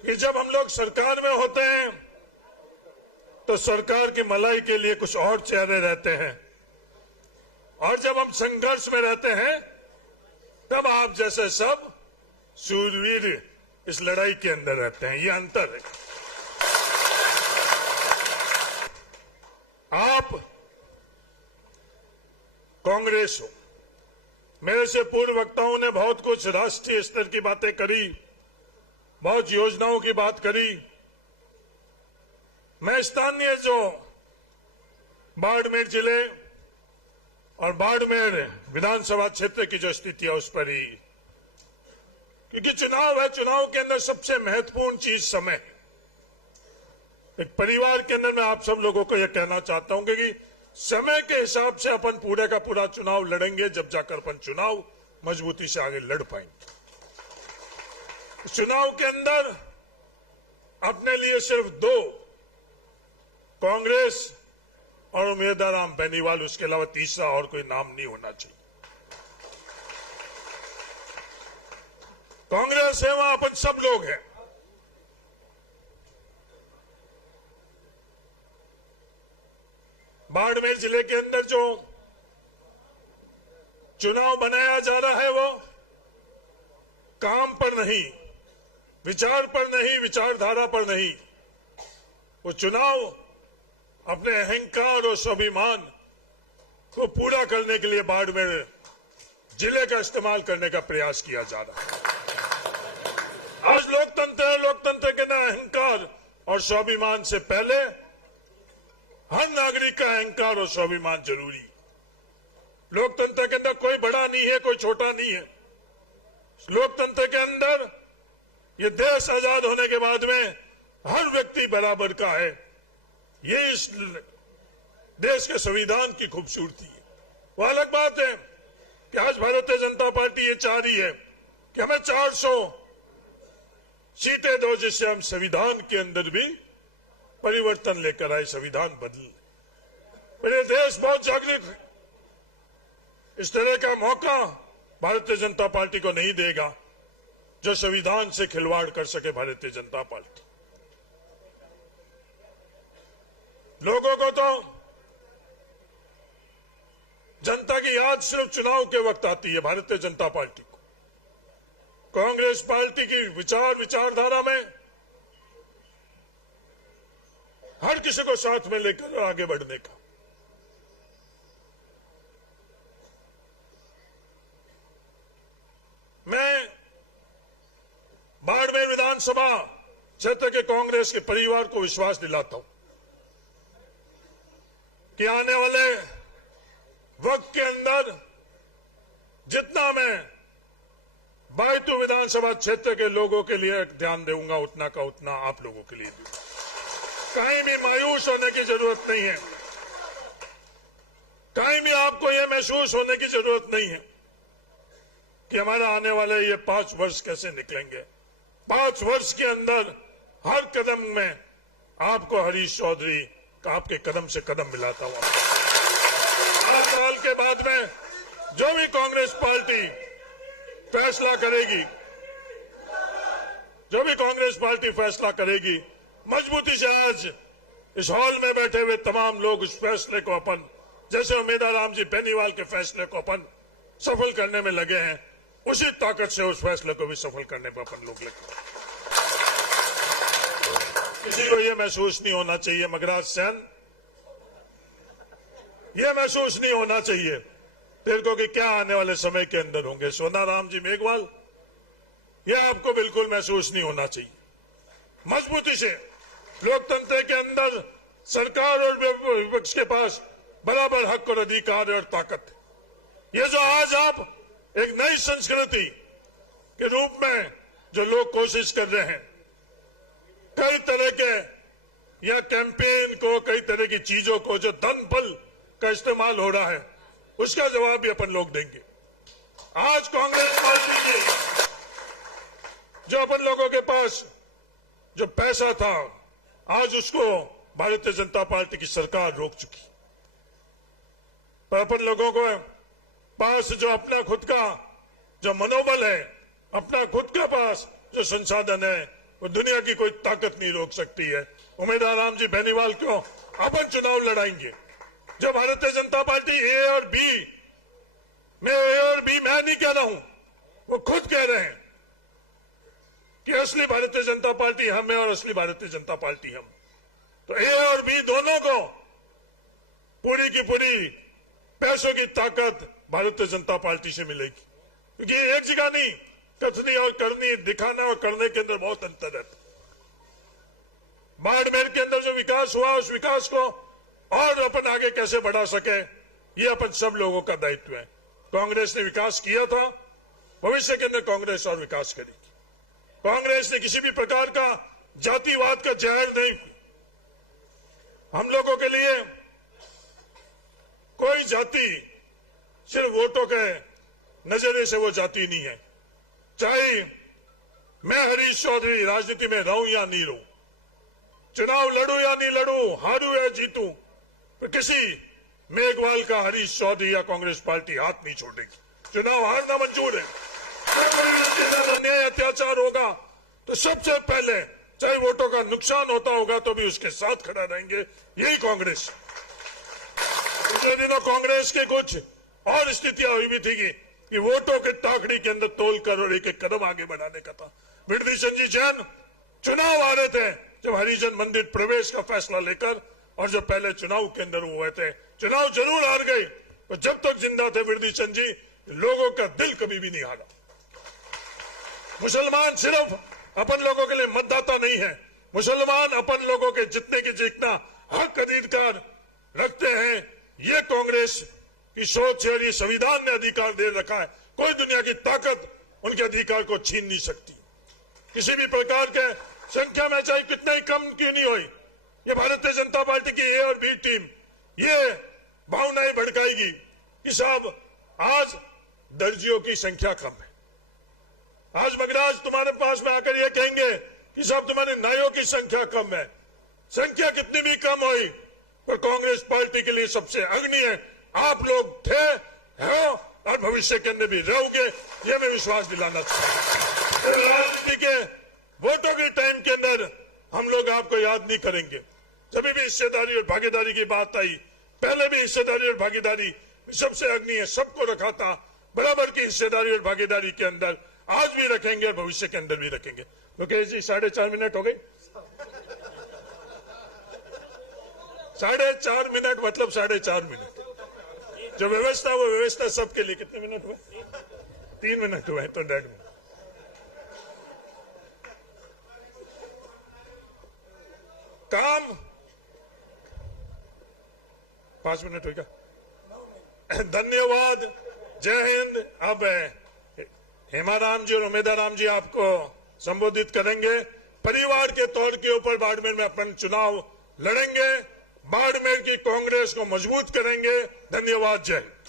कि जब हम लोग सरकार में होते हैं तो सरकार की मलाई के लिए कुछ और चेहरे रहते हैं, और जब हम संघर्ष में रहते हैं तब आप जैसे सब शूरवीर इस लड़ाई के अंदर रहते हैं। ये अंतर है। आप कांग्रेस हो, मेरे से पूर्व वक्ताओं ने बहुत कुछ राष्ट्रीय स्तर की बातें करी, बहुत योजनाओं की बात करी। मैं स्थानीय जो बाड़मेर जिले और बाड़मेर विधानसभा क्षेत्र की जो स्थिति है उस पर ही, क्योंकि चुनाव है, चुनाव के अंदर सबसे महत्वपूर्ण चीज समय है। एक परिवार के अंदर मैं आप सब लोगों को यह कहना चाहता हूं कि समय के हिसाब से अपन पूरे का पूरा चुनाव लड़ेंगे, जब जाकर अपन चुनाव मजबूती से आगे लड़ पाएंगे। चुनाव के अंदर अपने लिए सिर्फ दो, कांग्रेस और उम्मीदवार राम बेनीवाल, उसके अलावा तीसरा और कोई नाम नहीं होना चाहिए। कांग्रेस है, वहां अपन सब लोग हैं। बाड़मेर जिले के अंदर जो चुनाव बनाया जा रहा है वो काम पर नहीं, विचार पर नहीं, विचारधारा पर नहीं, वो चुनाव अपने अहंकार और स्वाभिमान को पूरा करने के लिए बाड़मेर जिले का इस्तेमाल करने का प्रयास किया जा रहा है। आज लोकतंत्र है, लोकतंत्र के ना अहंकार और स्वाभिमान से पहले हर नागरिक का अहंकार और स्वाभिमान जरूरी। लोकतंत्र के अंदर कोई बड़ा नहीं है, कोई छोटा नहीं है। लोकतंत्र के अंदर ये देश आजाद होने के बाद में हर व्यक्ति बराबर का है। ये इस देश के संविधान की खूबसूरती है। वो अलग बात है कि आज भारतीय जनता पार्टी ये चाह रही है कि हमें 400 सीटें दो, जिससे हम संविधान के अंदर भी परिवर्तन लेकर आए, संविधान बदल। मेरे देश बहुत जागृत है। इस तरह का मौका भारतीय जनता पार्टी को नहीं देगा जो संविधान से खिलवाड़ कर सके भारतीय जनता पार्टी। लोगों को तो जनता की याद सिर्फ चुनाव के वक्त आती है। भारतीय जनता पार्टी को, कांग्रेस पार्टी की विचारधारा में हर किसी को साथ में लेकर आगे बढ़ने का। मैं बाड़मेर विधानसभा क्षेत्र के कांग्रेस के परिवार को विश्वास दिलाता हूं कि आने वाले वक्त के अंदर जितना मैं बायतू विधानसभा क्षेत्र के लोगों के लिए ध्यान दूंगा, उतना का उतना आप लोगों के लिए दूंगा। कहीं भी मायूस होने की जरूरत नहीं है। कहीं भी आपको यह महसूस होने की जरूरत नहीं है कि हमारा आने वाले ये 5 वर्ष कैसे निकलेंगे। 5 वर्ष के अंदर हर कदम में आपको हरीश चौधरी का आपके कदम से कदम मिलाता हुआ। 5 साल के बाद में जो भी कांग्रेस पार्टी फैसला करेगी, जो भी कांग्रेस पार्टी फैसला करेगी, मजबूती से आज इस हॉल में बैठे हुए तमाम लोग उस फैसले को अपन, जैसे उम्मीदवार राम जी बेनीवाल के फैसले को अपन सफल करने में लगे हैं, उसी ताकत से उस फैसले को भी सफल करने पर अपन लोग लगे। किसी को यह महसूस नहीं होना चाहिए, मगराज सेन, यह महसूस नहीं होना चाहिए तेरे को कि क्या आने वाले समय के अंदर होंगे सोनाराम जी मेघवाल, यह आपको बिल्कुल महसूस नहीं होना चाहिए। मजबूती से लोकतंत्र के अंदर सरकार और विपक्ष के पास बराबर हक और अधिकार और ताकत है। ये जो आज आप एक नई संस्कृति के रूप में जो लोग कोशिश कर रहे हैं, कई तरह के या कैंपेन को, कई तरह की चीजों को जो धन बल का इस्तेमाल हो रहा है, उसका जवाब भी अपन लोग देंगे। आज कांग्रेस पार्टी की जो अपन लोगों के पास जो पैसा था, आज उसको भारतीय जनता पार्टी की सरकार रोक चुकी। पर अपन लोगों को पास जो अपना खुद का जो मनोबल है, अपना खुद के पास जो संसाधन है, वो दुनिया की कोई ताकत नहीं रोक सकती है। उम्मीदवार राम जी बेनीवाल क्यों अपन चुनाव लड़ाएंगे? जब भारतीय जनता पार्टी ए और बी, मैं ए और बी मैं नहीं कह रहा हूं, वो खुद कह रहे हैं कि असली भारतीय जनता पार्टी हम है और असली भारतीय जनता पार्टी हम। तो ए और बी दोनों को पूरी की पूरी पैसों की ताकत भारतीय जनता पार्टी से मिलेगी, क्योंकि एक जगह नहीं, कथनी और करनी, दिखाना और करने के अंदर बहुत अंतर है। बाड़मेर के अंदर जो विकास हुआ, उस विकास को और अपन आगे कैसे बढ़ा सके, ये अपन सब लोगों का दायित्व है। कांग्रेस ने विकास किया था, भविष्य के अंदर कांग्रेस और विकास करेगी। कांग्रेस ने किसी भी प्रकार का जातिवाद का जहर नहीं, हम लोगों के लिए कोई जाति सिर्फ वोटों के नजरिए से वो जाति नहीं है। चाहे मैं हरीश चौधरी राजनीति में रहूं या नहीं रहूं, चुनाव लड़ूं या नहीं लड़ूं, हारूं या जीतूं, तो किसी मेघवाल का हरीश चौधरी या कांग्रेस पार्टी हाथ नहीं छोड़ेगी। चुनाव हारना मंजूर है। अन्याय अत्याचार होगा तो सबसे पहले, चाहे वोटों का नुकसान होता होगा तो भी उसके साथ खड़ा रहेंगे। यही कांग्रेस। पिछले दिनों कांग्रेस के कुछ और स्थितियां हुई भी थी कि वोटों के टाकड़ी के अंदर तोल कर और एक एक कदम आगे बढ़ाने का था। वृद्धि संजय जैन चुनाव आ रहे थे जब हरिजन मंदिर प्रवेश का फैसला लेकर, और जब पहले चुनाव के अंदर हुए थे, चुनाव जरूर हार गए, तो जब तक जिंदा थे वृद्धि संजय, लोगों का दिल कभी भी नहीं हारा। मुसलमान सिर्फ अपन लोगों के लिए मतदाता नहीं है, मुसलमान अपन लोगों के जितने की जितना हक अधिकार रखते हैं। ये कांग्रेस की सोच है, ये संविधान ने अधिकार दे रखा है। कोई दुनिया की ताकत उनके अधिकार को छीन नहीं सकती। किसी भी प्रकार के संख्या में चाहे कितने ही कम क्यों नहीं हुई, ये भारतीय जनता पार्टी की ए और बी टीम ये भावनाएं भड़काएगी कि साहब आज दर्जियों की संख्या कम है, आज मगराज तुम्हारे पास में आकर ये कहेंगे कि साहब तुम्हारे नाइयों की संख्या कम है। संख्या कितनी भी कम हुई पर कांग्रेस पार्टी के लिए सबसे अग्रणी है। आप लोग थे, हो और भविष्य के अंदर भी रहोगे, ये मैं विश्वास दिलाना चाहता हूं। राजनीति के वोटों के टाइम के अंदर हम लोग आपको याद नहीं करेंगे। जब भी हिस्सेदारी और भागीदारी की बात आई, पहले भी हिस्सेदारी और भागीदारी सबसे अग्रणी है, सबको रखा था बराबर की हिस्सेदारी और भागीदारी के अंदर, आज भी रखेंगे और भविष्य के अंदर भी रखेंगे। मुकेश जी 4.5 मिनट हो गई। 4.5 मिनट मतलब 4.5 मिनट। जो व्यवस्था वो व्यवस्था सबके लिए। कितने मिनट हुए? 3 मिनट हुए तो 1.5 मिनट। काम 5 मिनट होगा। धन्यवाद, जय हिंद। अब हेमाराम जी और उमेदा राम जी आपको संबोधित करेंगे। परिवार के तौर के ऊपर बाड़मेर में अपन चुनाव लड़ेंगे, बाड़मेर की कांग्रेस को मजबूत करेंगे। धन्यवाद, जय हिंद।